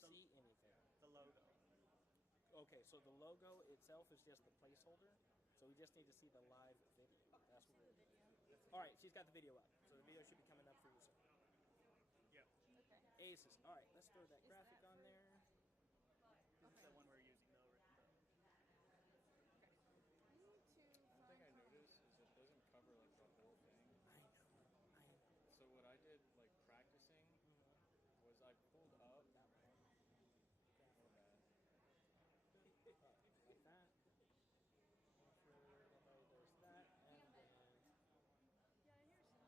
see anything. The logo. Okay, so the logo itself is just the placeholder. So we just need to see the live video. That's what we're doing. All right, she's got the video up. So the video should be coming up for you soon. Yep. Okay. Aces. All right, let's throw that graphic on there. This is the one we're using though. One thing I noticed is it doesn't cover like the whole thing. I know. So what I did, like practicing, was I pulled up That way. Like that. There's that, and then Yeah, I hear some.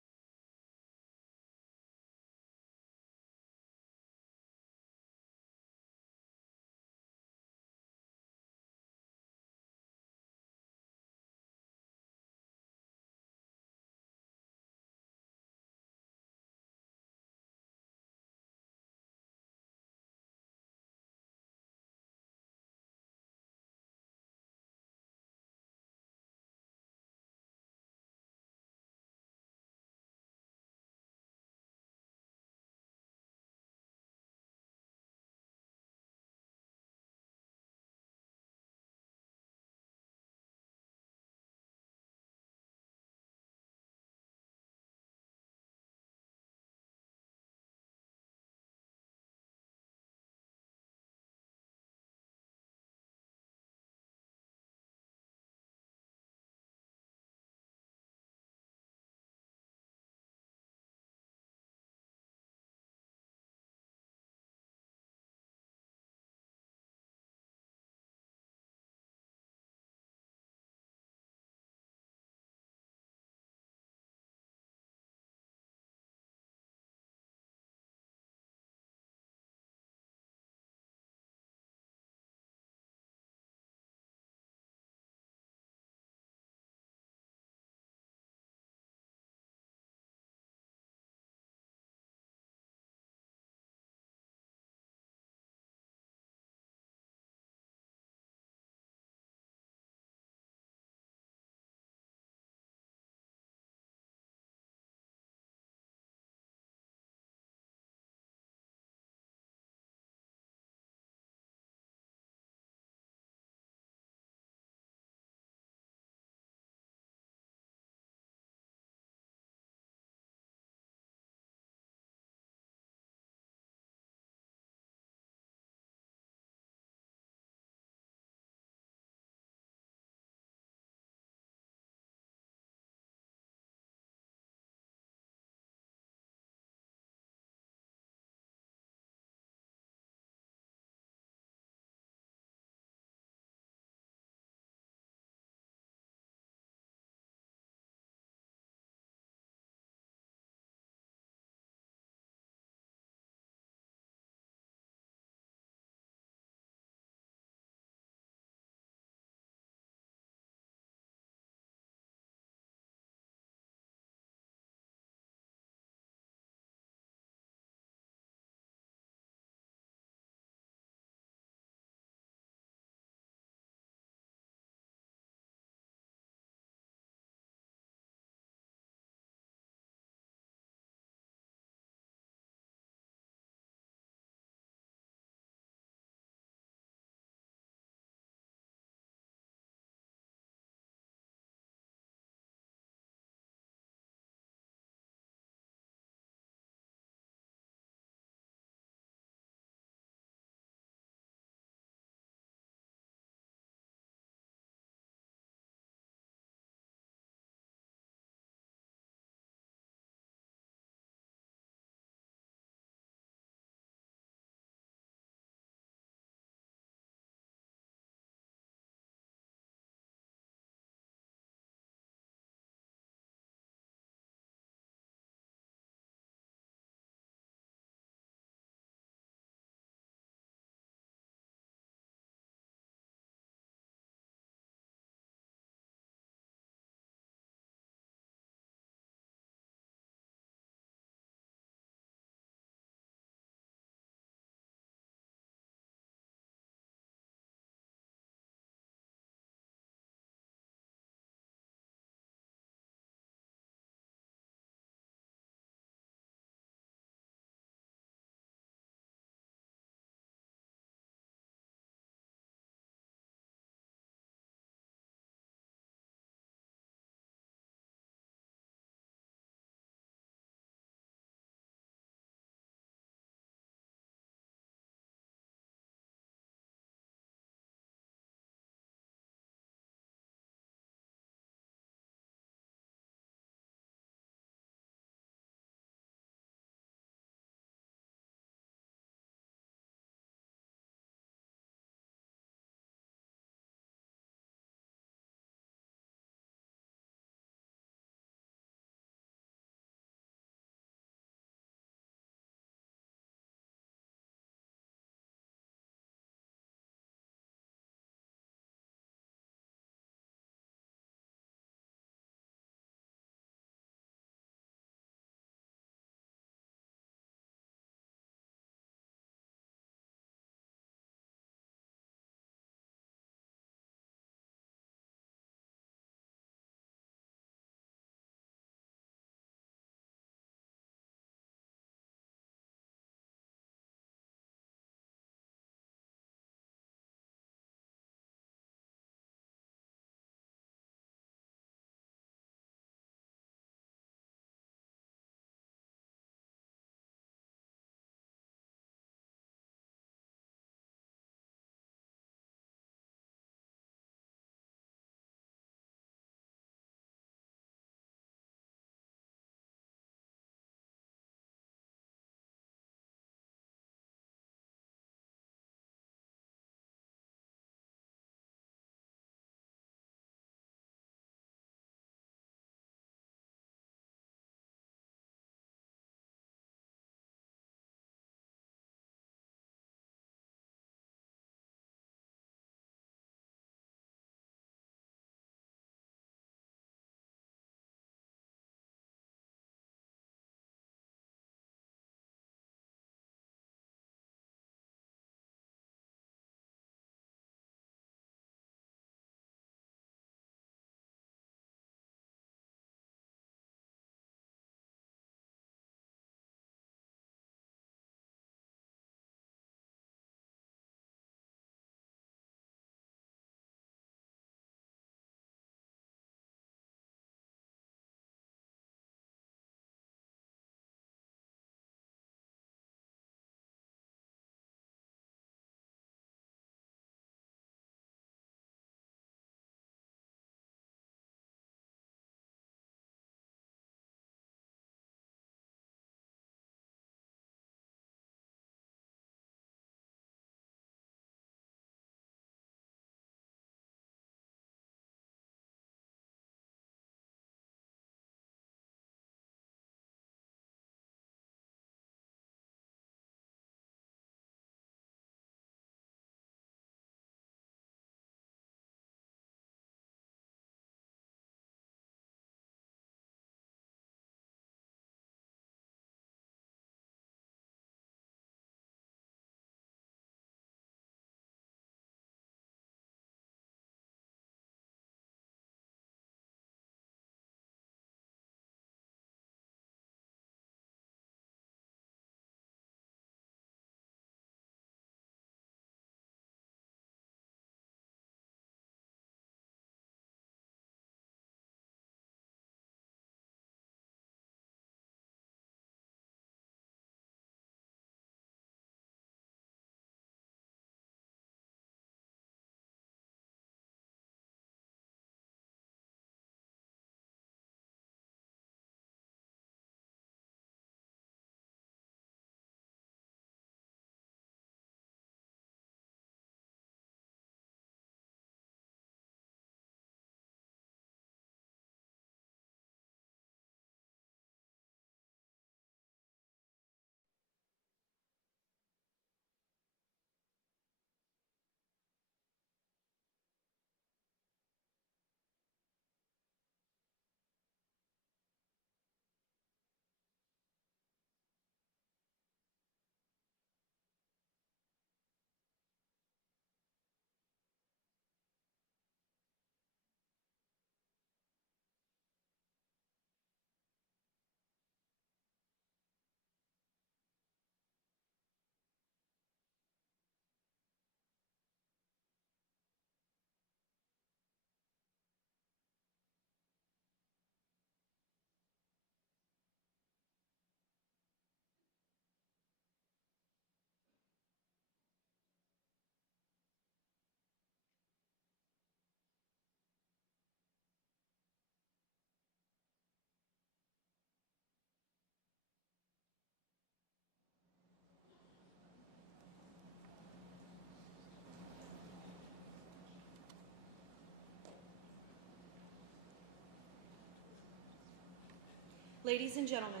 Ladies and gentlemen,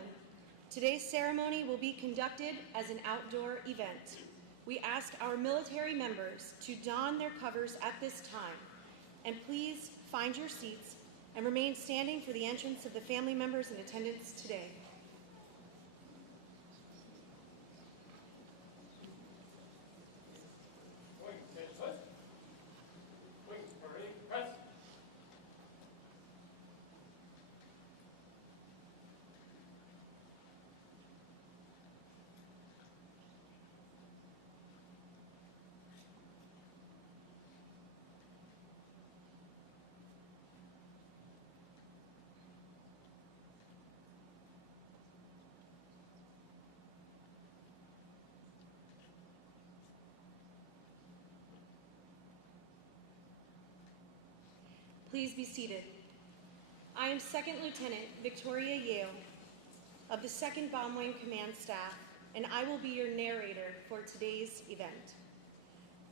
today's ceremony will be conducted as an outdoor event. We ask our military members to don their covers at this time, and please find your seats and remain standing for the entrance of the family members in attendance today. Please be seated. I am Second Lieutenant Victoria Yale of the 2nd Bomb Wing Command Staff, and I will be your narrator for today's event.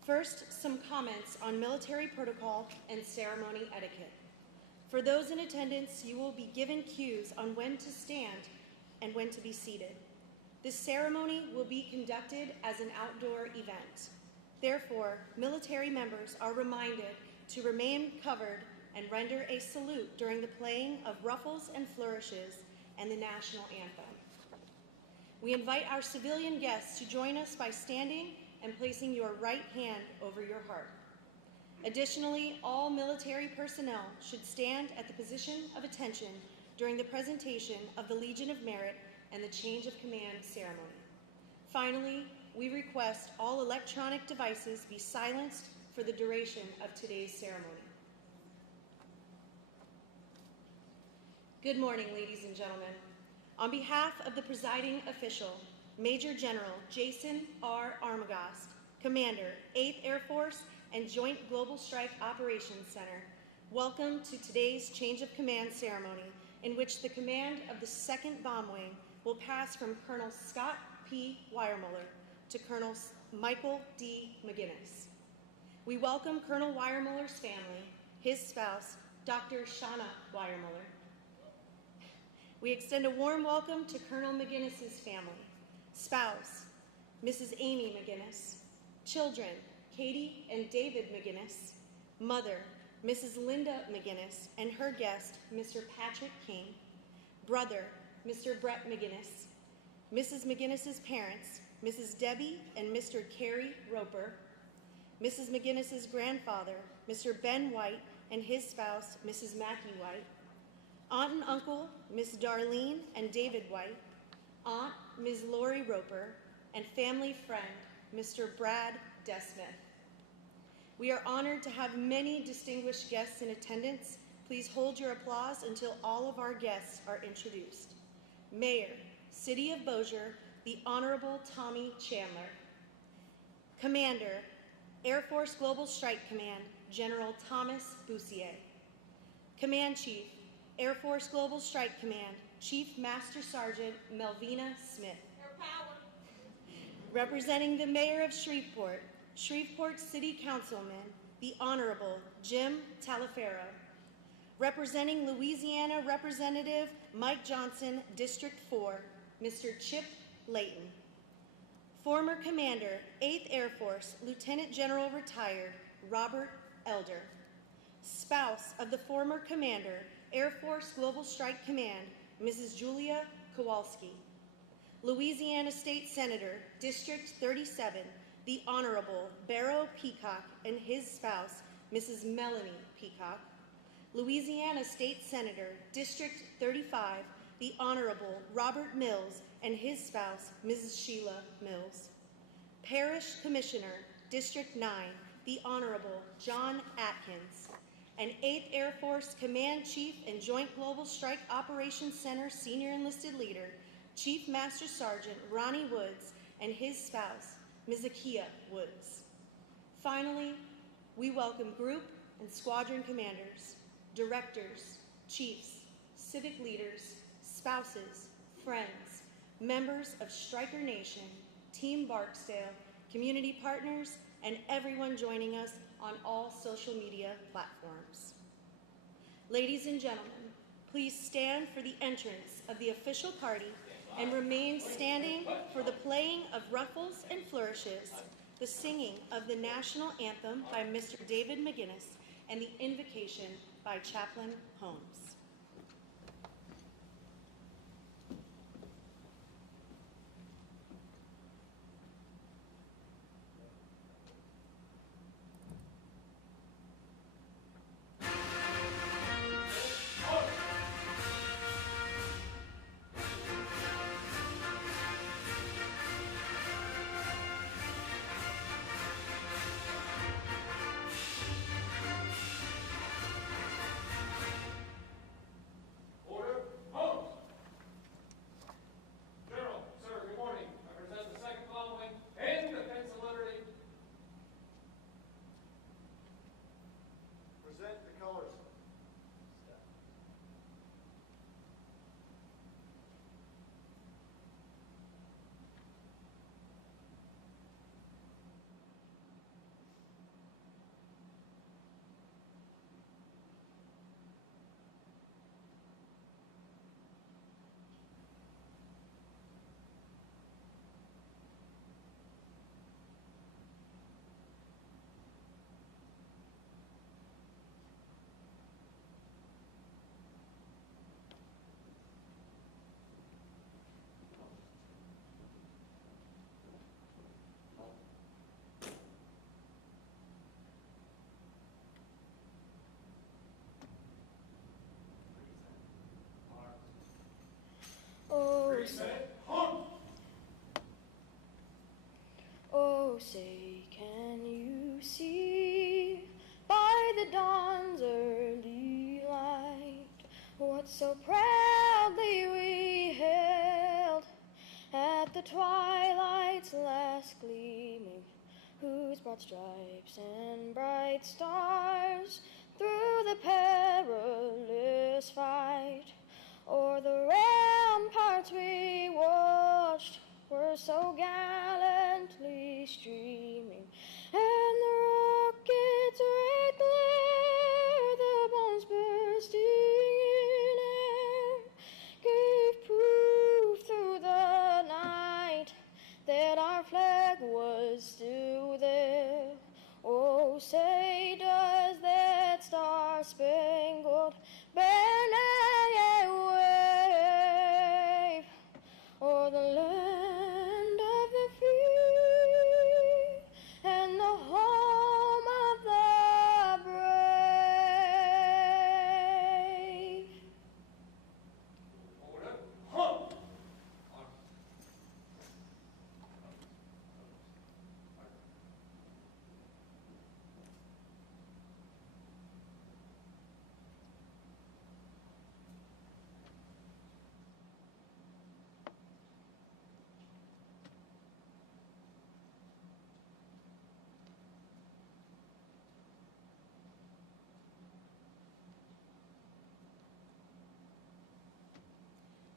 First, some comments on military protocol and ceremony etiquette. For those in attendance, you will be given cues on when to stand and when to be seated. This ceremony will be conducted as an outdoor event. Therefore, military members are reminded to remain covered and render a salute during the playing of ruffles and flourishes and the national anthem. We invite our civilian guests to join us by standing and placing your right hand over your heart. Additionally, all military personnel should stand at the position of attention during the presentation of the Legion of Merit and the change of command ceremony. Finally, we request all electronic devices be silenced for the duration of today's ceremony. Good morning, ladies and gentlemen. On behalf of the presiding official, Major General Jason R. Armagast, Commander, 8th Air Force and Joint Global Strike Operations Center, welcome to today's change of command ceremony, in which the command of the 2nd Bomb Wing will pass from Col Scott P. Weyermuller to Col Michael D. Maginness. We welcome Col Weyermuller's family, his spouse, Dr. Shauna Weyermuller. We extend a warm welcome to Col Maginness's family, spouse, Mrs. Amy Maginness, children, Katie and David Maginness, mother, Mrs. Linda Maginness, and her guest, Mr. Patrick King, brother, Mr. Brett Maginness, Mrs. Maginness's parents, Mrs. Debbie and Mr. Carey Roper, Mrs. Maginness's grandfather, Mr. Ben White, and his spouse, Mrs. Mackie White, aunt and uncle, Miss Darlene and David White, aunt, Ms. Lori Roper, and family friend, Mr. Brad Desmith. We are honored to have many distinguished guests in attendance. Please hold your applause until all of our guests are introduced. Mayor, City of Bossier, the Honorable Tommy Chandler. Commander, Air Force Global Strike Command, General Thomas Boussier. Command Chief, Air Force Global Strike Command, Chief Master Sergeant Melvina Smith. Representing the Mayor of Shreveport, Shreveport City Councilman, the Honorable Jim Talaferro. Representing Louisiana Representative Mike Johnson, District 4, Mr. Chip Layton. Former Commander, 8th Air Force, Lieutenant General Retired, Robert Elder. Spouse of the former Commander, Air Force Global Strike Command, Mrs. Julia Kowalski. Louisiana State Senator, District 37, the Honorable Barrow Peacock and his spouse, Mrs. Melanie Peacock. Louisiana State Senator, District 35, the Honorable Robert Mills and his spouse, Mrs. Sheila Mills. Parish Commissioner, District 9, the Honorable John Atkins. And 8th Air Force Command Chief and Joint Global Strike Operations Center Senior Enlisted Leader, Chief Master Sergeant Ronnie Woods and his spouse, Ms. Akia Woods. Finally, we welcome group and squadron commanders, directors, chiefs, civic leaders, spouses, friends, members of Stryker Nation, Team Barksdale, community partners, and everyone joining us on all social media platforms. Ladies and gentlemen, Please stand for the entrance of the official party and remain standing for the playing of ruffles and flourishes, the singing of the national anthem by Mr. David Maginness, and the invocation by Chaplain Holmes. Oh, say, can you see by the dawn's early light what so proudly we hailed at the twilight's last gleaming, whose broad stripes and bright stars through the perilous fight o'er the ramparts we watched were so gallantly streaming, and the rocket's red glare, the bombs bursting in air, gave proof through the night that our flag was still there. Oh, say, does that star-spangled banner yet wave o'er the land of the free and the home of the brave? Order. Halt!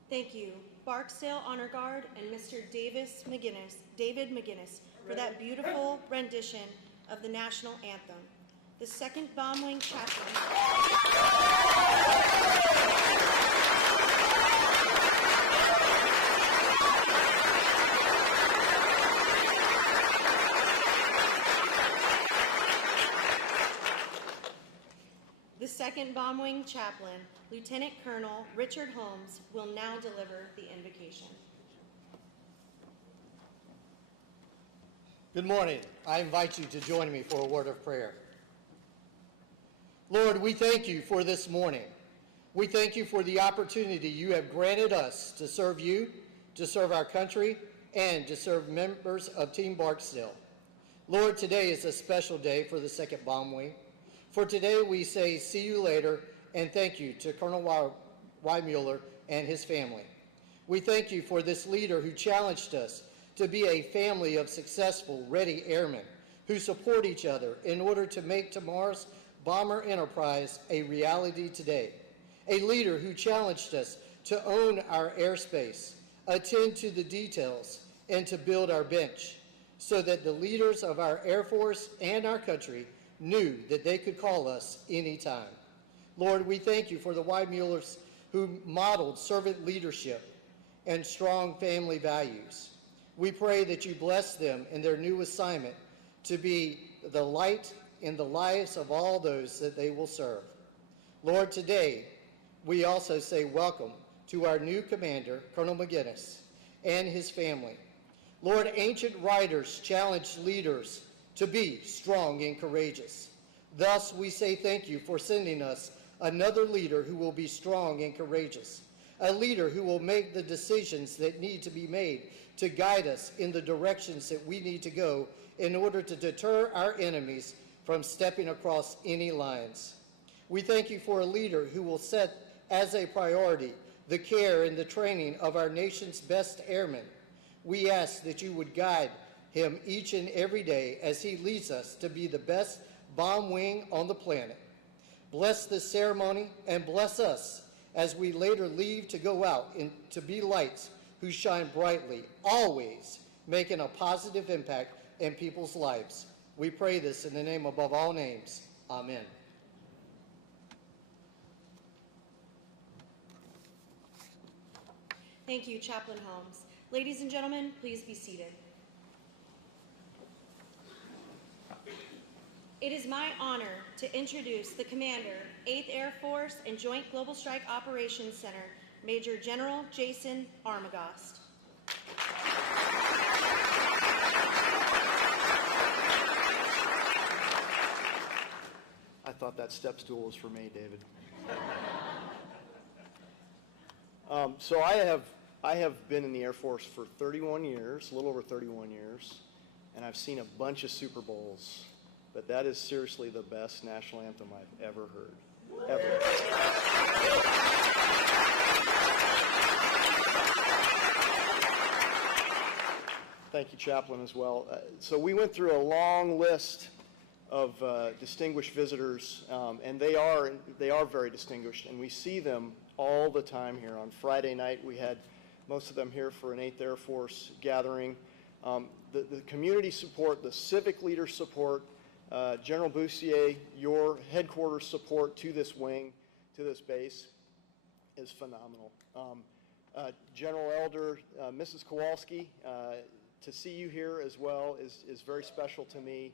Thank you, Barksdale Honor Guard and Mr. David Maginness, for that beautiful rendition of the national anthem. The 2nd Bomb Wing Chaplain. The 2nd Bomb Wing Chaplain, Lieutenant Colonel Richard Holmes, will now deliver the invocation. Good morning. I invite you to join me for a word of prayer. Lord, we thank you for this morning. We thank you for the opportunity you have granted us to serve you, to serve our country, and to serve members of Team Barksdale. Lord, today is a special day for the 2nd Bomb Wing. For today, we say see you later, and thank you to Colonel Weyermuller and his family. We thank you for this leader who challenged us to be a family of successful, ready airmen who support each other in order to make tomorrow's bomber enterprise a reality today. A leader who challenged us to own our airspace, attend to the details, and to build our bench so that the leaders of our Air Force and our country knew that they could call us anytime. Lord, we thank you for the Weyermullers who modeled servant leadership and strong family values. We pray that you bless them in their new assignment to be the light in the lives of all those that they will serve. Lord, today we also say welcome to our new commander, Col Maginness, and his family. Lord, ancient writers challenged leaders to be strong and courageous. Thus, we say thank you for sending us another leader who will be strong and courageous, a leader who will make the decisions that need to be made to guide us in the directions that we need to go in order to deter our enemies from stepping across any lines. We thank you for a leader who will set as a priority the care and the training of our nation's best airmen. We ask that you would guide him each and every day as he leads us to be the best bomb wing on the planet. Bless this ceremony and bless us as we later leave to go out and to be lights who shine brightly, always making a positive impact in people's lives. We pray this in the name above all names. Amen. Thank you, Chaplain Holmes. Ladies and gentlemen, please be seated. It is my honor to introduce the Commander, 8th Air Force and Joint Global Strike Operations Center, Major General Jason Armagost. I thought that step stool was for me, David. So I have been in the Air Force for 31 years, a little over 31 years, and I've seen a bunch of Super Bowls, but that is seriously the best national anthem I've ever heard, ever. Thank you, Chaplain, as well. So we went through a long list of distinguished visitors, and they are very distinguished, and we see them all the time here. On Friday night, we had most of them here for an 8th Air Force gathering. The community support, the civic leader support, General Boussier, your headquarters support to this wing, to this base, is phenomenal. General Elder, Mrs. Kowalski, to see you here as well is very special to me.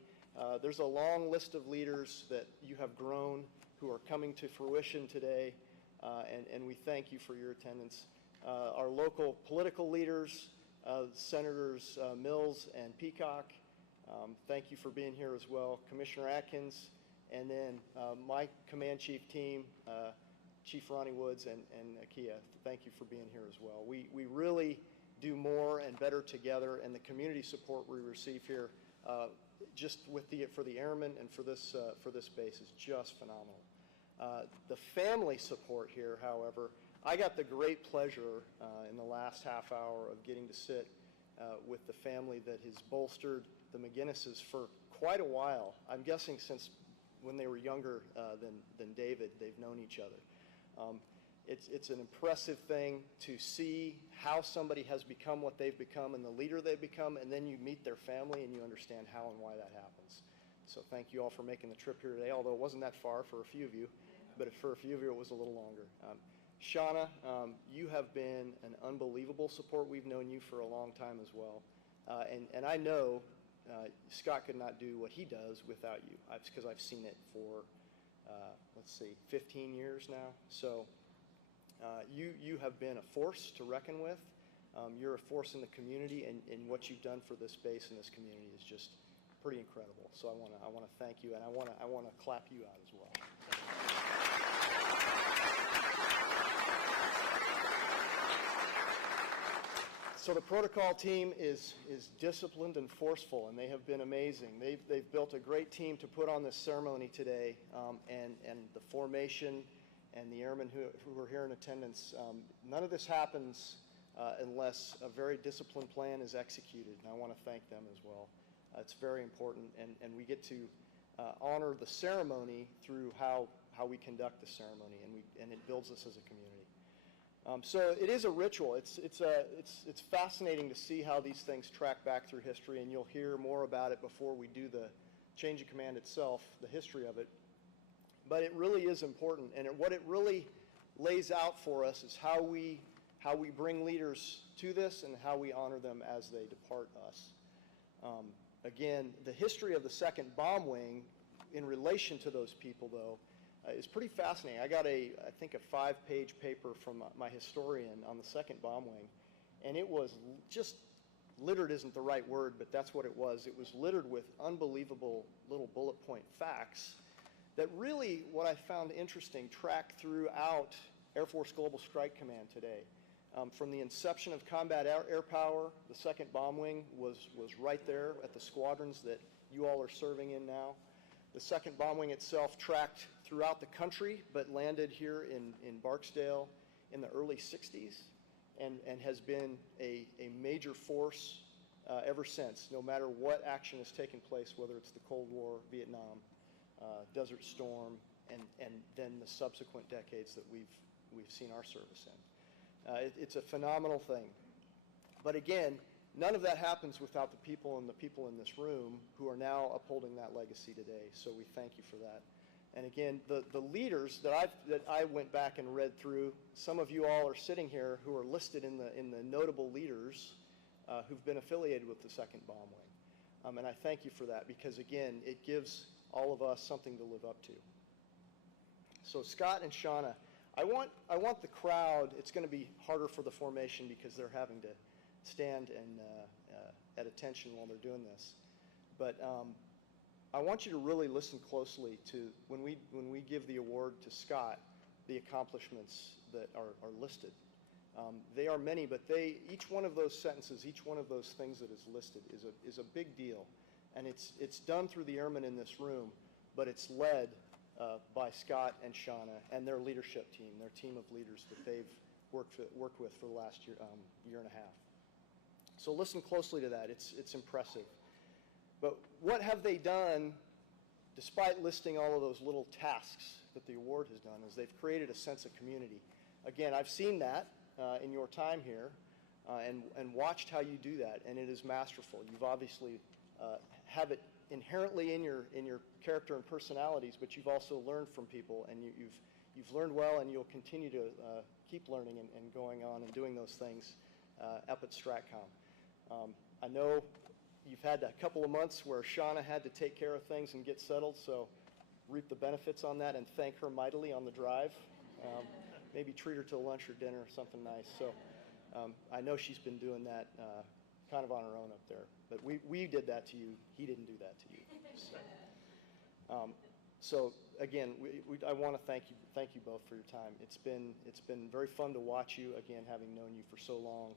There's a long list of leaders that you have grown who are coming to fruition today, and we thank you for your attendance. Our local political leaders, Senators Mills and Peacock, thank you for being here as well. Commissioner Atkins, and then my command chief team, Chief Ronnie Woods and Akia, thank you for being here as well. We really do more and better together, and the community support we receive here just for the airmen and for this base is just phenomenal. The family support here, however, I got the great pleasure in the last half hour of getting to sit with the family that has bolstered the Maginnesses for quite a while. I'm guessing since when they were younger than David, they've known each other. It's an impressive thing to see how somebody has become what they've become and the leader they've become, and then you meet their family and you understand how and why that happens. So thank you all for making the trip here today, although it wasn't that far for a few of you, but for a few of you it was a little longer. Shauna, you have been an unbelievable support. We've known you for a long time as well. And I know Scott could not do what he does without you, because I've seen it for, 15 years now. So you have been a force to reckon with. You're a force in the community, and what you've done for this base and this community is just pretty incredible. So I want to thank you, and I want to clap you out as well. So the protocol team is disciplined and forceful, and they have been amazing. They've built a great team to put on this ceremony today, and the formation and the airmen who are here in attendance. None of this happens unless a very disciplined plan is executed, and I want to thank them as well. It's very important, and we get to honor the ceremony through how we conduct the ceremony, and it builds us as a community. So it is a ritual. It's fascinating to see how these things track back through history, and you'll hear more about it before we do the change of command itself, the history of it. But it really is important, and what it really lays out for us is how we bring leaders to this and how we honor them as they depart us. Again, the history of the 2nd Bomb Wing in relation to those people, though, is pretty fascinating. I got I think a 5-page paper from my historian on the 2nd Bomb Wing, and it was just littered isn't the right word, but that's what it was. It was littered with unbelievable little bullet point facts that really, what I found interesting, track throughout Air Force Global Strike Command today. From the inception of combat air power, the 2nd Bomb Wing was right there at the squadrons that you all are serving in now. The 2nd Bomb Wing itself tracked throughout the country, but landed here in Barksdale in the early 60s and has been a major force ever since, no matter what action has taken place, whether it's the Cold War, Vietnam, Desert Storm, and then the subsequent decades that we've seen our service in. It's a phenomenal thing. But again, none of that happens without the people in this room who are now upholding that legacy today. So we thank you for that. And again, the leaders that I went back and read through, some of you all are sitting here who are listed in the notable leaders who've been affiliated with the 2nd Bomb Wing. And I thank you for that because, again, it gives all of us something to live up to. So Scott and Shauna, I want the crowd, it's going to be harder for the formation because they're having to stand and at attention while they're doing this. But I want you to really listen closely to when we give the award to Scott, the accomplishments that are listed. They are many, but each one of those sentences, each one of those things that is listed is a big deal. And it's done through the airmen in this room, but it's led by Scott and Shauna and their leadership team, their team of leaders that they've worked with for the last year and a half. So listen closely to that. It's impressive. But what have they done, despite listing all of those little tasks that the award has done, is they've created a sense of community. Again, I've seen that in your time here and watched how you do that, and it is masterful. You've obviously have it inherently in your character and personalities, but you've also learned from people, and you've learned well, and you'll continue to keep learning and going on and doing those things up at STRATCOM. I know you've had a couple of months where Shauna had to take care of things and get settled, so reap the benefits on that and thank her mightily on the drive. Maybe treat her to lunch or dinner or something nice. So I know she's been doing that kind of on her own up there. But we did that to you. He didn't do that to you. So again, I want to thank you both for your time. It's been very fun to watch you, again, having known you for so long.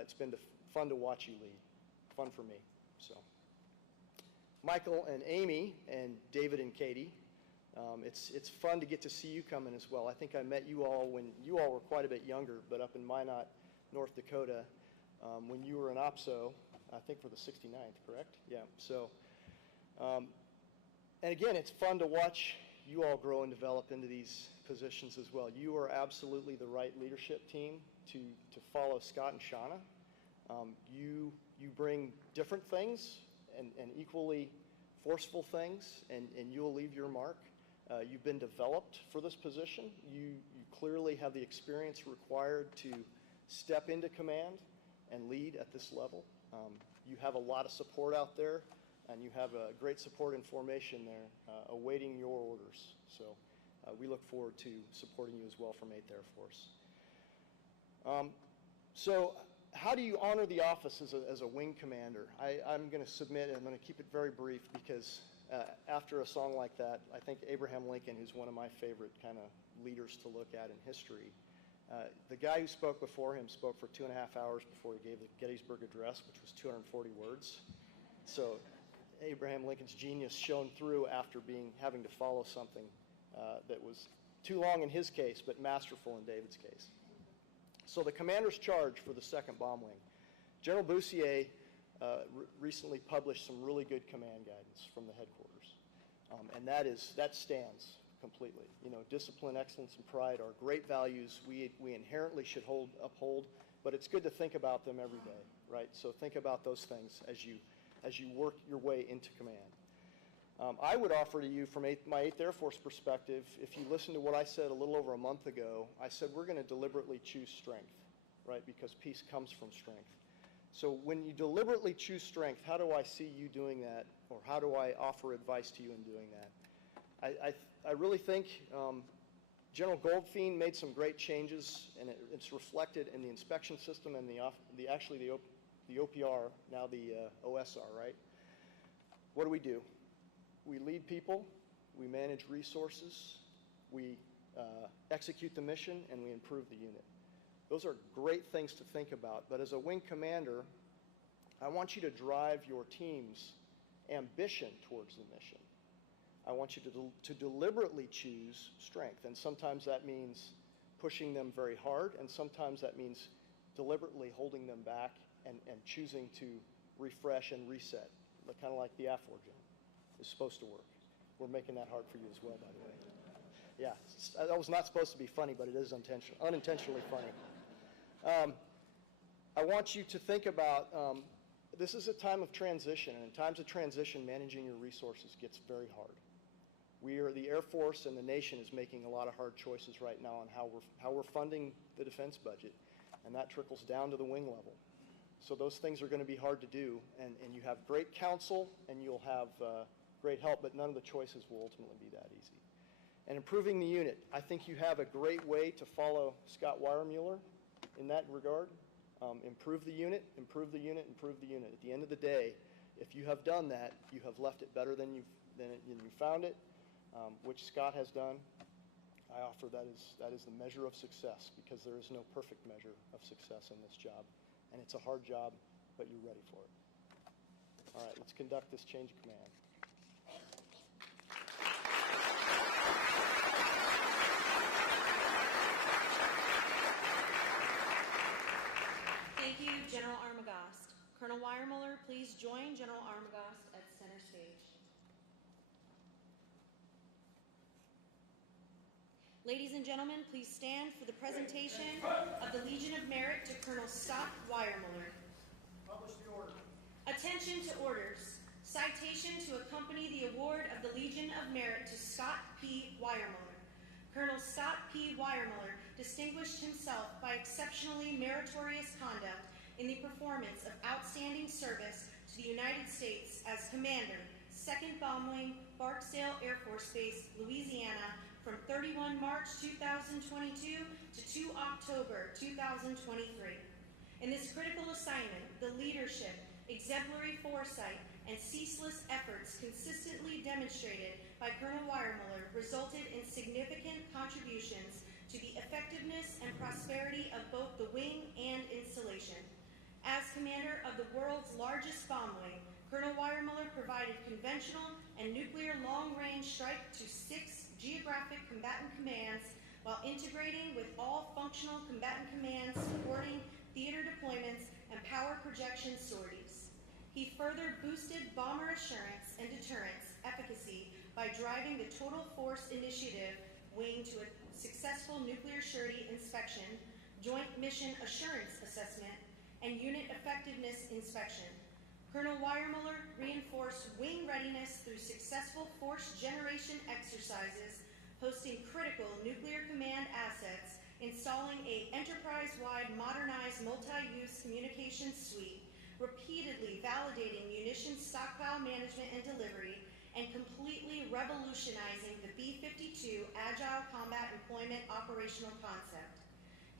It's been fun to watch you lead. Fun for me. So Michael and Amy and David and Katie, it's fun to get to see you come in as well. I think I met you all when you all were quite a bit younger, but up in Minot, North Dakota, when you were in OPSO, I think for the 69th, correct? Yeah. So, and again, it's fun to watch you all grow and develop into these positions as well. You are absolutely the right leadership team to follow Scott and Shauna. You bring different things and equally forceful things, and you'll leave your mark. You've been developed for this position. You clearly have the experience required to step into command and lead at this level. You have a lot of support out there, and you have a great support in formation there awaiting your orders. So we look forward to supporting you as well from 8th Air Force. So how do you honor the office as a wing commander? I'm going to submit, and I'm going to keep it very brief because after a song like that, I think Abraham Lincoln, who's one of my favorite kind of leaders to look at in history, the guy who spoke before him spoke for 2.5 hours before he gave the Gettysburg Address, which was 240 words. So Abraham Lincoln's genius shone through after having to follow something that was too long in his case, but masterful in David's case. So the commander's charge for the 2nd Bomb Wing. General Bussier recently published some really good command guidance from the headquarters, and that stands completely. You know, discipline, excellence, and pride are great values we inherently should uphold, but it's good to think about them every day, right? So think about those things as you work your way into command. I would offer to you from my 8th Air Force perspective, if you listen to what I said a little over a month ago, I said we're going to deliberately choose strength, right? Because peace comes from strength. So when you deliberately choose strength, how do I see you doing that, or how do I offer advice to you in doing that? I really think General Goldfein made some great changes, and it's reflected in the inspection system and the OPR, now the OSR, right? What do? We lead people, we manage resources, we execute the mission, and we improve the unit. Those are great things to think about, but as a wing commander, I want you to drive your team's ambition towards the mission. I want you to deliberately choose strength, and sometimes that means pushing them very hard, and sometimes that means deliberately holding them back and choosing to refresh and reset, kind of like the AFOR jump is supposed to work. We're making that hard for you as well, by the way. Yeah, that was not supposed to be funny, but it is unintentionally funny. I want you to think about, this is a time of transition, and in times of transition, managing your resources gets very hard. The Air Force and the nation is making a lot of hard choices right now on how we're funding the defense budget, and that trickles down to the wing level. So those things are going to be hard to do, and you have great counsel, and you'll have great help, but none of the choices will ultimately be that easy. And improving the unit, I think you have a great way to follow Scott Weyermuller in that regard. Improve the unit, improve the unit, improve the unit. At the end of the day, if you have done that, you have left it better than you found it, which Scott has done. I offer that is the measure of success, because there is no perfect measure of success in this job. And it's a hard job, but you're ready for it. All right, let's conduct this change of command. Thank you, General Armagast. Colonel Weyermuller, please join General Armagast at center stage. Ladies and gentlemen, please stand for the presentation of the Legion of Merit to Col Scott Weyermuller. Publish the order. Attention to orders. Citation to accompany the award of the Legion of Merit to Scott P. Weyermuller. Colonel Scott P. Weyermuller distinguished himself by exceptionally meritorious conduct in the performance of outstanding service to the United States as Commander, 2nd Bomb Wing, Barksdale Air Force Base, Louisiana, from 31 March 2022 to 2 October 2023. In this critical assignment, the leadership, exemplary foresight, and ceaseless efforts consistently demonstrated by Colonel Weyermuller resulted in significant contributions to the effectiveness and prosperity of both the wing and installation. As commander of the world's largest bomb wing, Colonel Weyermuller provided conventional and nuclear long-range strike to 6 geographic combatant commands while integrating with all functional combatant commands supporting theater deployments and power projection sorties. He further boosted bomber assurance and deterrence efficacy by driving the Total Force Initiative wing to a successful nuclear surety inspection, joint mission assurance assessment, and unit effectiveness inspection. Colonel Weyermuller reinforced wing readiness through successful force generation exercises, hosting critical nuclear command assets, installing an enterprise-wide modernized multi-use communications suite, repeatedly validating munitions stockpile management and delivery, and completely revolutionizing the B-52 Agile Combat Employment operational concept.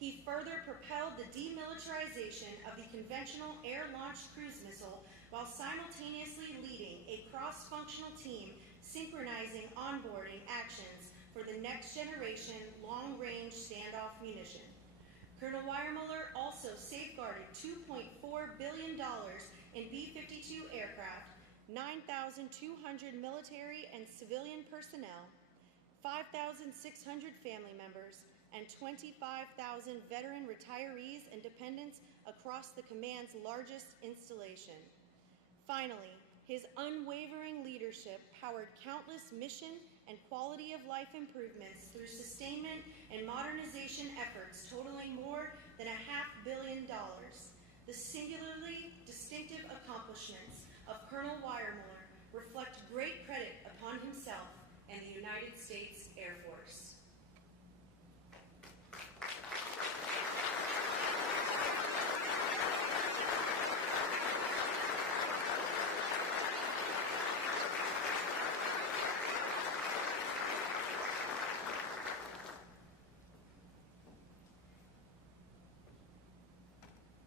He further propelled the demilitarization of the conventional air-launched cruise missile while simultaneously leading a cross-functional team synchronizing onboarding actions for the next-generation long-range standoff munition. Colonel Weyermuller also safeguarded $2.4 billion in B-52 aircraft, 9,200 military and civilian personnel, 5,600 family members, and 25,000 veteran retirees and dependents across the command's largest installation. Finally, his unwavering leadership powered countless mission and quality of life improvements through sustainment and modernization efforts totaling more than $500 million. The singularly distinctive accomplishments of Colonel Weyermuller reflect great credit on himself and the United States Air Force.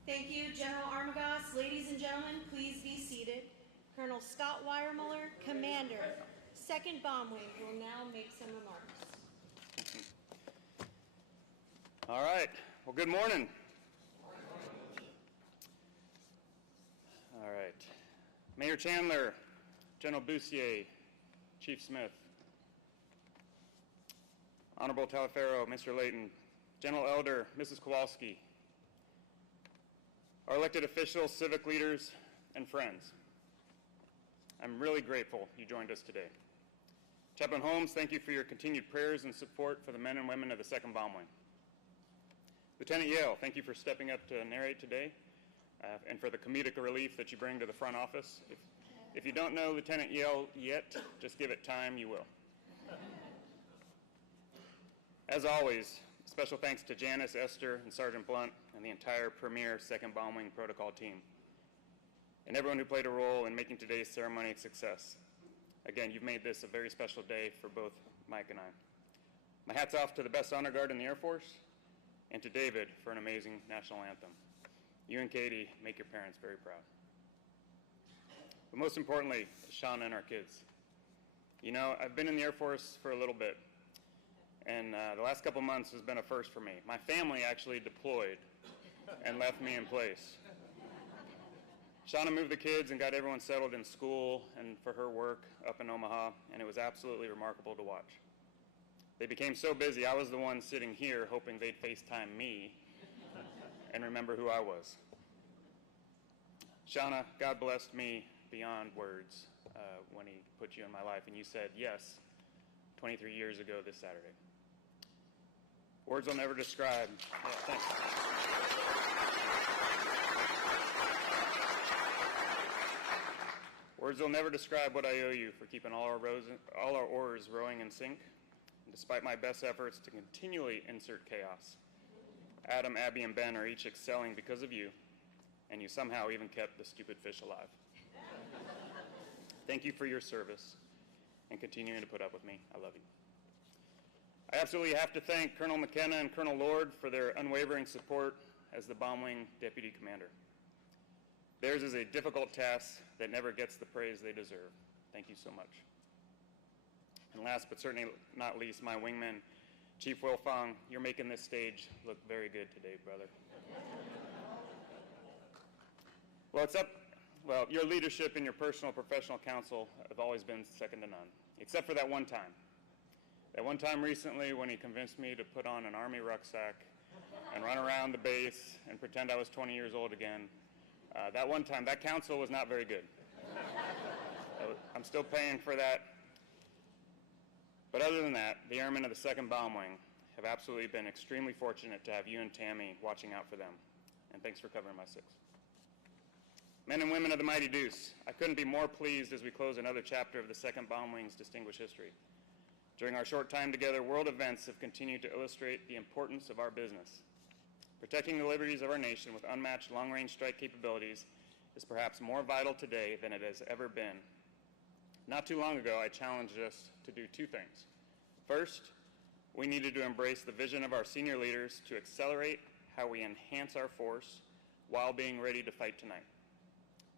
Thank you, General Armagost. Ladies and gentlemen, please be seated. Col Scott Weyermuller, Commander, 2nd Bomb Wing, will now make some remarks. All right. Well, good morning. All right. Mayor Chandler, General Bussier, Chief Smith, Honorable Talaferro, Mr. Layton, General Elder, Mrs. Kowalski, our elected officials, civic leaders, and friends. I'm really grateful you joined us today. Chaplain Holmes, thank you for your continued prayers and support for the men and women of the 2nd Bomb Wing. Lieutenant Yale, thank you for stepping up to narrate today and for the comedic relief that you bring to the front office. If you don't know Lieutenant Yale yet, just give it time, you will. As always, special thanks to Janice, Esther, and Sergeant Blunt, and the entire premier 2nd Bomb Wing protocol team, and everyone who played a role in making today's ceremony a success. Again, you've made this a very special day for both Mike and I. My hat's off to the best honor guard in the Air Force, and to David for an amazing national anthem. You and Katie make your parents very proud. But most importantly, Shauna and our kids. You know, I've been in the Air Force for a little bit, and the last couple months has been a first for me. My family actually deployed and left me in place. Shauna moved the kids and got everyone settled in school and for her work up in Omaha, and it was absolutely remarkable to watch. They became so busy, I was the one sitting here hoping they'd FaceTime me and remember who I was. Shauna, God blessed me beyond words when he put you in my life, and you said yes 23 years ago this Saturday. Words will never describe. Yeah, thanks. Words will never describe what I owe you for keeping all our oars rowing in sync, and despite my best efforts to continually insert chaos. Adam, Abby, and Ben are each excelling because of you, and you somehow even kept the stupid fish alive. Thank you for your service and continuing to put up with me. I love you. I absolutely have to thank Colonel McKenna and Colonel Lord for their unwavering support as the Bomb Wing Deputy Commander. Theirs is a difficult task that never gets the praise they deserve. Thank you so much. And last but certainly not least, my wingman, Chief Wilfong, you're making this stage look very good today, brother. Well, your leadership and your personal professional counsel have always been second to none, except for that one time. That one time recently when he convinced me to put on an Army rucksack and run around the base and pretend I was 20 years old again. That one time, that counsel was not very good. I'm still paying for that. But other than that, the airmen of the 2nd Bomb Wing have absolutely been extremely fortunate to have you and Tammy watching out for them. And thanks for covering my 6. Men and women of the Mighty Deuce, I couldn't be more pleased as we close another chapter of the 2nd Bomb Wing's distinguished history. During our short time together, world events have continued to illustrate the importance of our business. Protecting the liberties of our nation with unmatched long-range strike capabilities is perhaps more vital today than it has ever been. Not too long ago, I challenged us to do 2 things. First, we needed to embrace the vision of our senior leaders to accelerate how we enhance our force while being ready to fight tonight.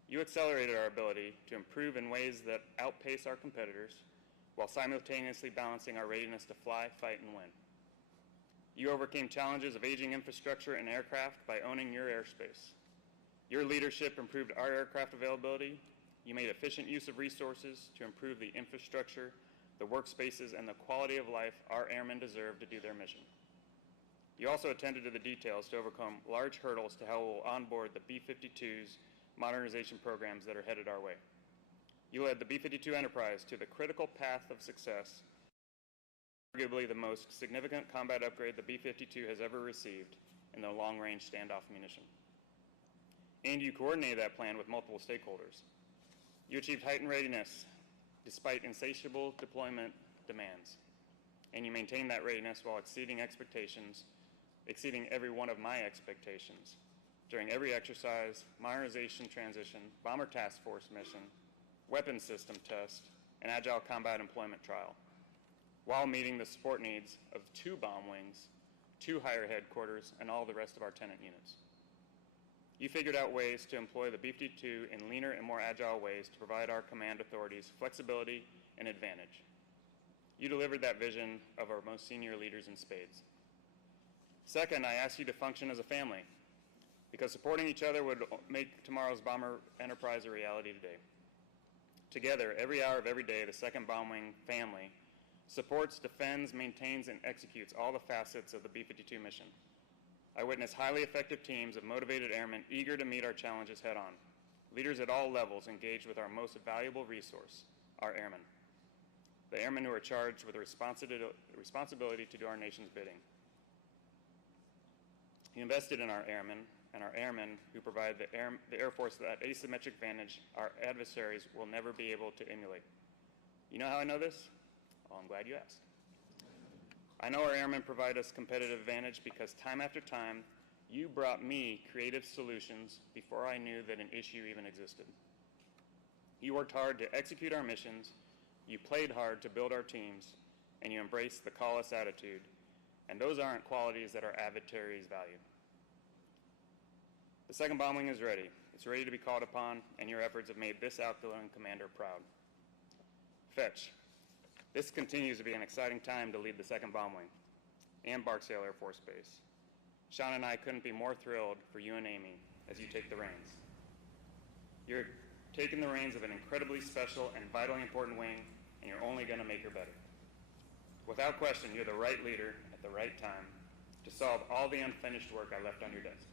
You accelerated our ability to improve in ways that outpace our competitors while simultaneously balancing our readiness to fly, fight, and win. You overcame challenges of aging infrastructure and aircraft by owning your airspace. Your leadership improved our aircraft availability. You made efficient use of resources to improve the infrastructure, the workspaces, and the quality of life our airmen deserve to do their mission. You also attended to the details to overcome large hurdles to how we'll onboard the B-52's modernization programs that are headed our way. You led the B-52 enterprise to the critical path of success, arguably the most significant combat upgrade the B-52 has ever received in the long-range standoff munition. And you coordinated that plan with multiple stakeholders. You achieved heightened readiness despite insatiable deployment demands. And you maintain that readiness while exceeding expectations, exceeding every one of my expectations during every exercise, modernization transition, bomber task force mission, weapons system test, and agile combat employment trial, while meeting the support needs of 2 bomb wings, 2 higher headquarters, and all the rest of our tenant units. You figured out ways to employ the B-52 in leaner and more agile ways to provide our command authorities flexibility and advantage. You delivered that vision of our most senior leaders in spades. Second, I asked you to function as a family, because supporting each other would make tomorrow's bomber enterprise a reality today. Together, every hour of every day, the 2nd Bomb Wing family supports, defends, maintains, and executes all the facets of the B-52 mission. I witness highly effective teams of motivated airmen eager to meet our challenges head-on. Leaders at all levels engaged with our most valuable resource, our airmen. The airmen who are charged with the responsibility to do our nation's bidding. You invested in our airmen, and our airmen who provide the Air Force that asymmetric advantage our adversaries will never be able to emulate. You know how I know this? Well, I'm glad you asked. I know our airmen provide us competitive advantage because time after time, you brought me creative solutions before I knew that an issue even existed. You worked hard to execute our missions, you played hard to build our teams, and you embraced the call us attitude, and those aren't qualities that our adversaries value. The 2nd Bomb Wing is ready. It's ready to be called upon, and your efforts have made this outgoing commander proud. Fetch. This continues to be an exciting time to lead the 2nd Bomb Wing and Barksdale Air Force Base. Sean and I couldn't be more thrilled for you and Amy as you take the reins. You're taking the reins of an incredibly special and vitally important wing, and you're only going to make her better. Without question, you're the right leader at the right time to solve all the unfinished work I left on your desk.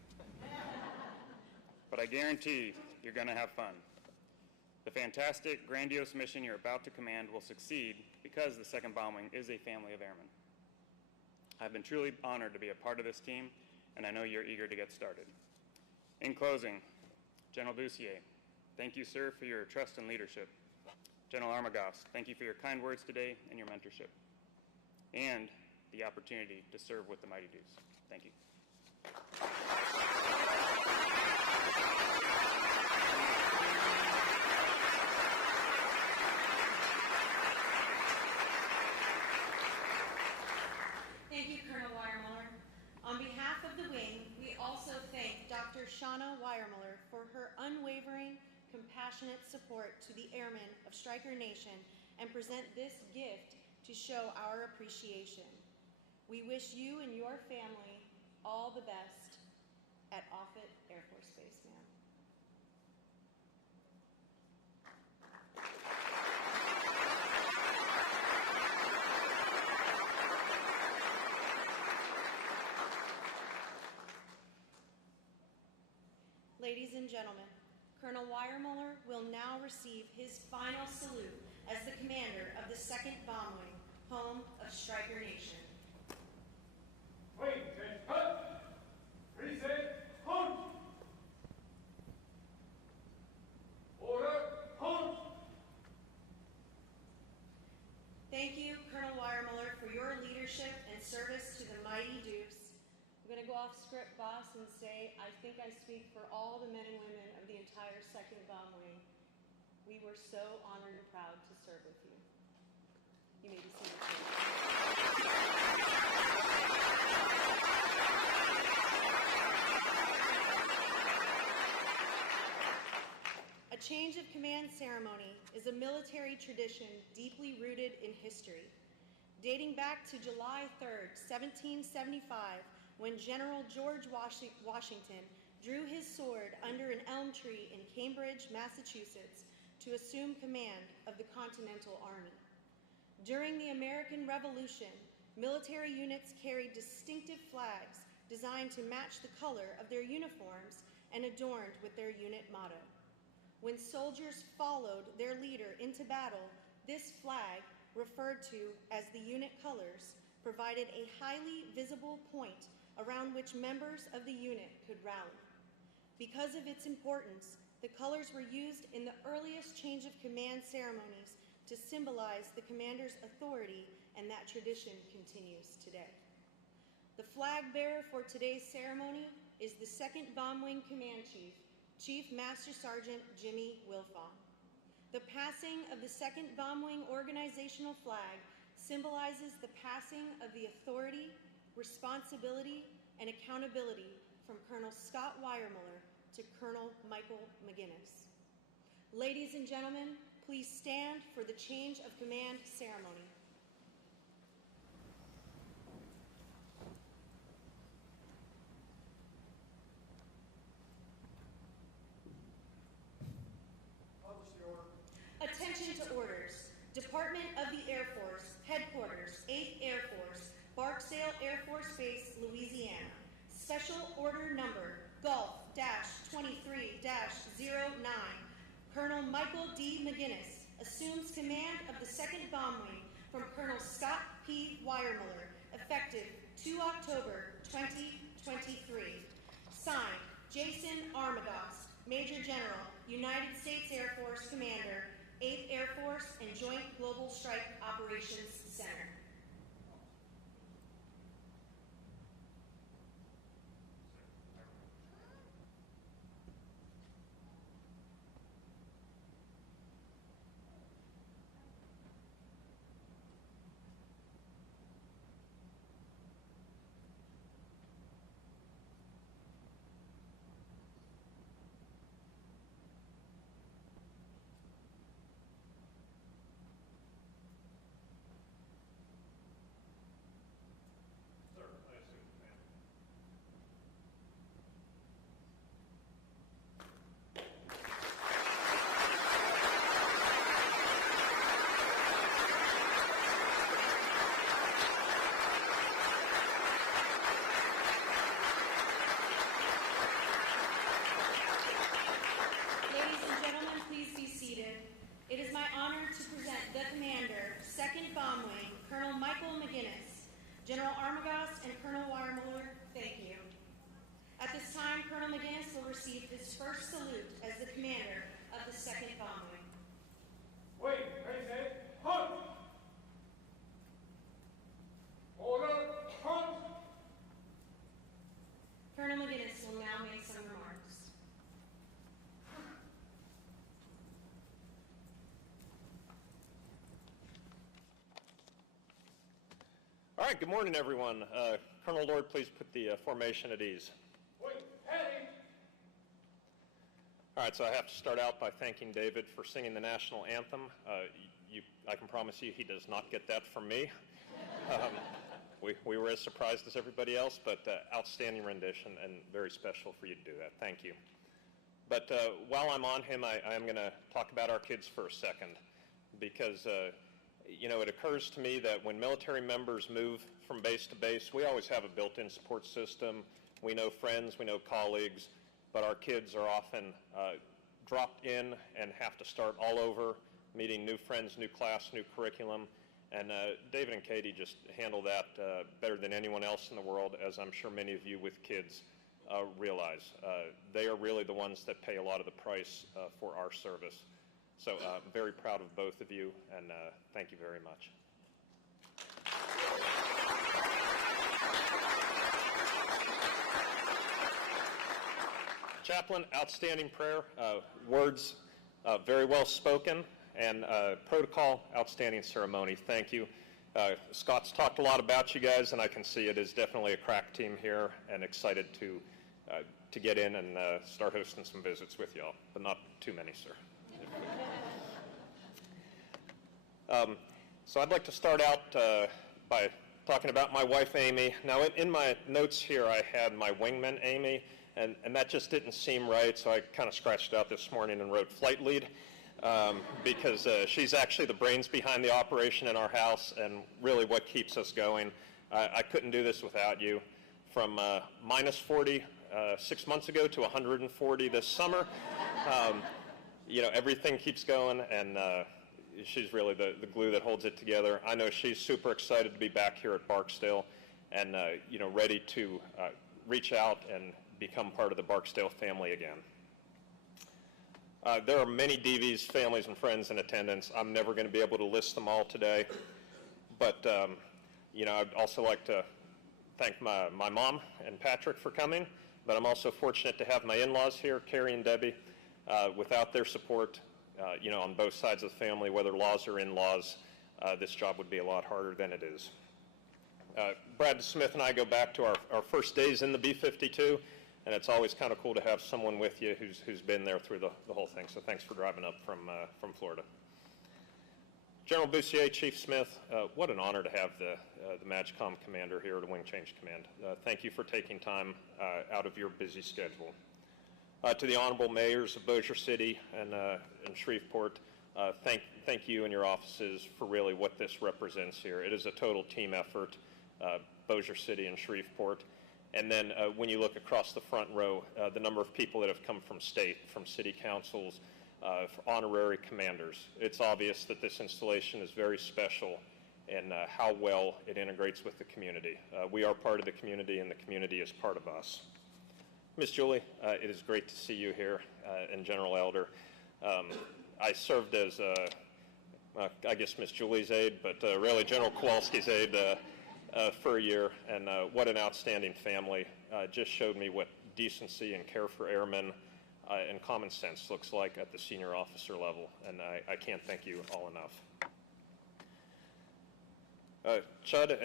But I guarantee you're going to have fun. The fantastic, grandiose mission you're about to command will succeed because the 2nd Bomb Wing is a family of airmen. I've been truly honored to be a part of this team, and I know you're eager to get started. In closing, General Bussier, thank you, sir, for your trust and leadership. General Armagost, thank you for your kind words today and your mentorship, and the opportunity to serve with the Mighty Deuce. Thank you. Thank you, Colonel Weyermuller. On behalf of the wing, we also thank Dr. Shauna Weyermuller for her unwavering, compassionate support to the airmen of Stryker Nation and present this gift to show our appreciation. We wish you and your family all the best at Offutt Air Force Base, ma'am. Ladies and gentlemen, Colonel Weyermuller will now receive his final salute as the commander of the 2nd Bomb Wing, home of Stryker Nation. Wing, change, cut! Reset, hunt! Order, hunt! Thank you, Colonel Weyermuller, for your leadership and service to the Mighty Deuce. I'm going to go off script, boss, and say I think I speak for all the men and women of the entire 2nd Bomb Wing. We were so honored and proud to serve with you. You may be seated. A change of command ceremony is a military tradition deeply rooted in history. Dating back to July 3rd, 1775, when General George Washington drew his sword under an elm tree in Cambridge, Massachusetts, to assume command of the Continental Army. During the American Revolution, military units carried distinctive flags designed to match the color of their uniforms and adorned with their unit motto. When soldiers followed their leader into battle, this flag, referred to as the unit colors, provided a highly visible point around which members of the unit could rally. Because of its importance, the colors were used in the earliest change of command ceremonies to symbolize the commander's authority, and that tradition continues today. The flag bearer for today's ceremony is the 2nd Bomb Wing Command Chief, Chief Master Sergeant Jimmy Wilfong. The passing of the 2nd Bomb Wing organizational flag symbolizes the passing of the authority, responsibility, and accountability from Col Scott Weyermuller to Col Michael Maginness. Ladies and gentlemen, please stand for the change of command ceremony. Attention to orders. Department of the Air Force, Headquarters, 8th Air Force, Barksdale Air Force Base, Louisiana. Special Order Number Golf-23-09. Col Michael D. Maginness assumes command of the 2nd Bomb Wing from Col Scott P. Weyermuller, effective 2 October 2023. Signed, Jason Armagost, Major General, United States Air Force Commander, 8th Air Force and Joint Global Strike Operations Center. Col Michael Maginness, General Armagost, and Col Weyermuller, thank you. At this time, Col Maginness will receive his first salute as the commander of the 2nd Bomb Wing. Wait, ready, hunt! Order, hunt! Col Maginness will now make some remarks. All right, good morning, everyone. Colonel Lord, please put the formation at ease. Wait, heading! All right, so I have to start out by thanking David for singing the national anthem. I can promise you he does not get that from me. We were as surprised as everybody else, but outstanding rendition and very special for you to do that. Thank you. But while I'm on him, I am going to talk about our kids for a second because it occurs to me that when military members move from base to base, we always have a built-in support system. We know friends, we know colleagues, but our kids are often dropped in and have to start all over, meeting new friends, new class, new curriculum. And David and Katie just handle that better than anyone else in the world, as I'm sure many of you with kids realize. They are really the ones that pay a lot of the price for our service. So I'm very proud of both of you, and thank you very much. Chaplain, outstanding prayer, words very well spoken, and protocol, outstanding ceremony. Thank you. Scott's talked a lot about you guys, and I can see it is definitely a crack team here, and excited to get in and start hosting some visits with y'all, but not too many, sir. So I'd like to start out by talking about my wife, Amy. Now, in my notes here, I had my wingman, Amy, and that just didn't seem right, so I kind of scratched it out this morning and wrote flight lead because she's actually the brains behind the operation in our house and really what keeps us going. I couldn't do this without you. From minus 40 6 months ago to 140 this summer, everything keeps going, and she's really the glue that holds it together. I know she's super excited to be back here at Barksdale and, ready to reach out and become part of the Barksdale family again. There are many DVs, families, and friends in attendance. I'm never going to be able to list them all today. But, I'd also like to thank my mom and Patrick for coming. But I'm also fortunate to have my in-laws here, Carrie and Debbie. Without their support, on both sides of the family, whether laws or in-laws, this job would be a lot harder than it is. Brad Smith and I go back to our first days in the B-52. And it's always kind of cool to have someone with you who's been there through the whole thing. So thanks for driving up from Florida. General Bussier, Chief Smith, what an honor to have the MAGCOM commander here at Wing Change Command. Thank you for taking time out of your busy schedule. To the honorable mayors of Bossier City and Shreveport, thank you and your offices for really what this represents here. It is a total team effort, Bossier City and Shreveport. And then when you look across the front row, the number of people that have come from state, from city councils, honorary commanders, it's obvious that this installation is very special in how well it integrates with the community. We are part of the community, and the community is part of us. Ms. Julie, it is great to see you here, and General Elder. I served as, I guess, Ms. Julie's aide, but really General Kowalski's aide for a year, and what an outstanding family. Just showed me what decency and care for airmen and common sense looks like at the senior officer level, and I can't thank you all enough. Chud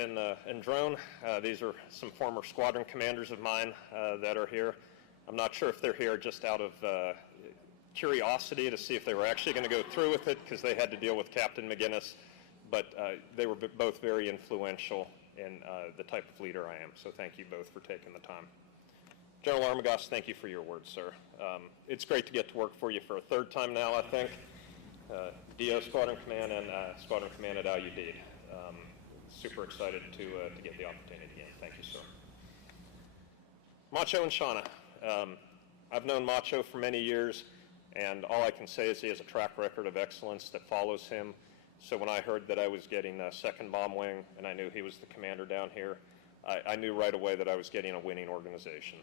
and Drone, these are some former squadron commanders of mine that are here. I'm not sure if they're here just out of curiosity to see if they were actually going to go through with it, because they had to deal with Captain Maginness, but they were both very influential in the type of leader I am. So thank you both for taking the time. General Armagost, thank you for your words, sir. It's great to get to work for you for a third time now, I think. DO Squadron Command and Squadron Command at Al-Udeid. Super excited to get the opportunity again. Thank you, sir. Macho and Shauna. I've known Macho for many years, and all I can say is he has a track record of excellence that follows him. So when I heard that I was getting a second bomb wing, and I knew he was the commander down here, I knew right away that I was getting a winning organization.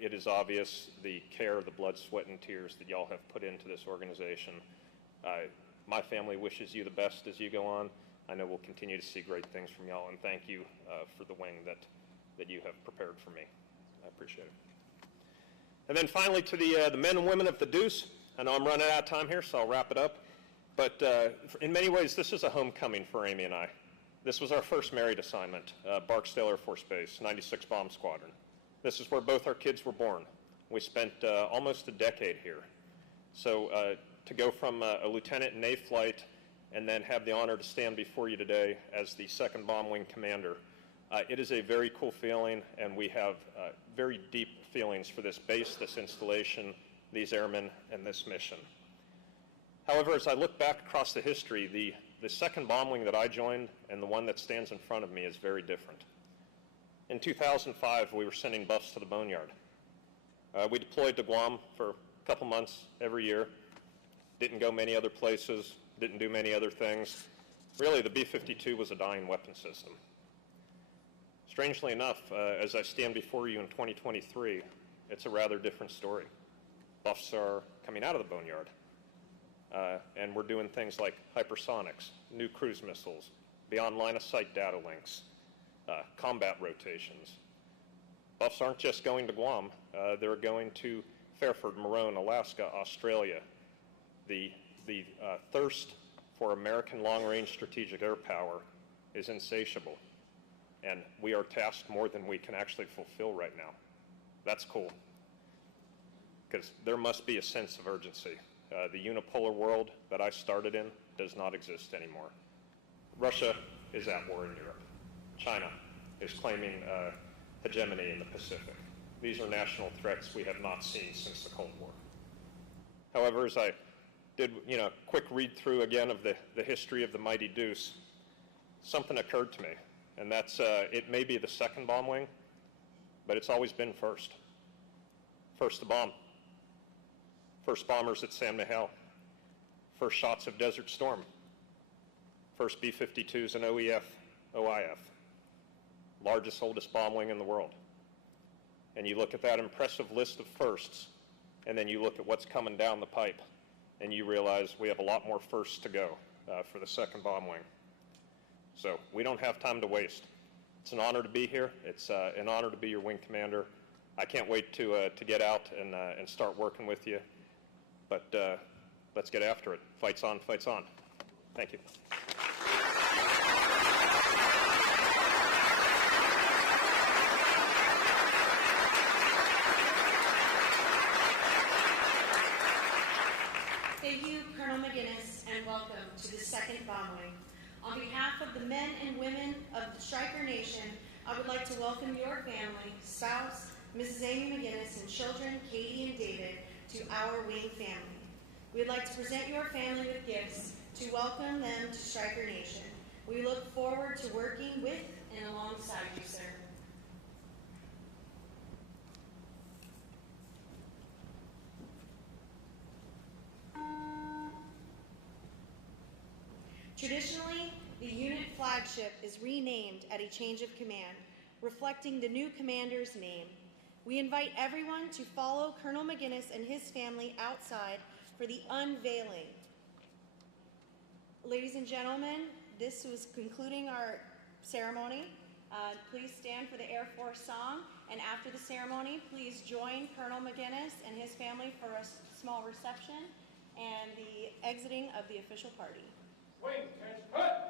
It is obvious the care, the blood, sweat, and tears that y'all have put into this organization. My family wishes you the best as you go on. I know we'll continue to see great things from y'all, and thank you for the wing that you have prepared for me. I appreciate it. And then finally to the men and women of the Deuce. I know I'm running out of time here, so I'll wrap it up. But in many ways, this is a homecoming for Amy and I. This was our first married assignment, Barksdale Air Force Base, 96 Bomb Squadron. This is where both our kids were born. We spent almost a decade here. So to go from a lieutenant in A flight and then have the honor to stand before you today as the 2nd Bomb Wing Commander, it is a very cool feeling, and we have very deep feelings for this base, this installation, these airmen, and this mission. However, as I look back across the history, the 2nd Bomb Wing that I joined and the one that stands in front of me is very different. In 2005, we were sending buffs to the Boneyard. We deployed to Guam for a couple months every year, didn't go many other places, didn't do many other things. Really, the B-52 was a dying weapon system. Strangely enough, as I stand before you in 2023, it's a rather different story. Buffs are coming out of the Boneyard. And we're doing things like hypersonics, new cruise missiles, beyond line-of-sight data links, combat rotations. Buffs aren't just going to Guam. They're going to Fairford, Maroon, Alaska, Australia. The thirst for American long-range strategic air power is insatiable. And we are tasked more than we can actually fulfill right now. That's cool. Because there must be a sense of urgency. The unipolar world that I started in does not exist anymore. Russia is at war in Europe. China is claiming hegemony in the Pacific. These are national threats we have not seen since the Cold War. However, as I did a quick read through again of the history of the mighty Deuce, something occurred to me, and that's it may be the 2nd Bomb Wing, but it's always been first. First to bomb. First bombers at San Miguel. First shots of Desert Storm. First B-52s and OIF. Largest, oldest bomb wing in the world. And you look at that impressive list of firsts, and then you look at what's coming down the pipe. and you realize we have a lot more firsts to go for the 2nd Bomb Wing. So we don't have time to waste. It's an honor to be here. It's an honor to be your wing commander. I can't wait to get out and start working with you. But let's get after it. Fights on, fights on. Thank you. Thank you, Colonel Maginness, and welcome to the 2nd Bomb Wing. On behalf of the men and women of the Stryker Nation, I would like to welcome your family, spouse, Mrs. Amy Maginness, and children, Katie and David, to our wing family. We would like to present your family with gifts to welcome them to Stryker Nation. We look forward to working with and alongside you, sir. Traditionally, the unit flagship is renamed at a change of command, reflecting the new commander's name. We invite everyone to follow Colonel Maginness and his family outside for the unveiling. Ladies and gentlemen, this was concluding our ceremony. Please stand for the Air Force song, and after the ceremony, please join Colonel Maginness and his family for a small reception and the exiting of the official party. Wing, catch, cut!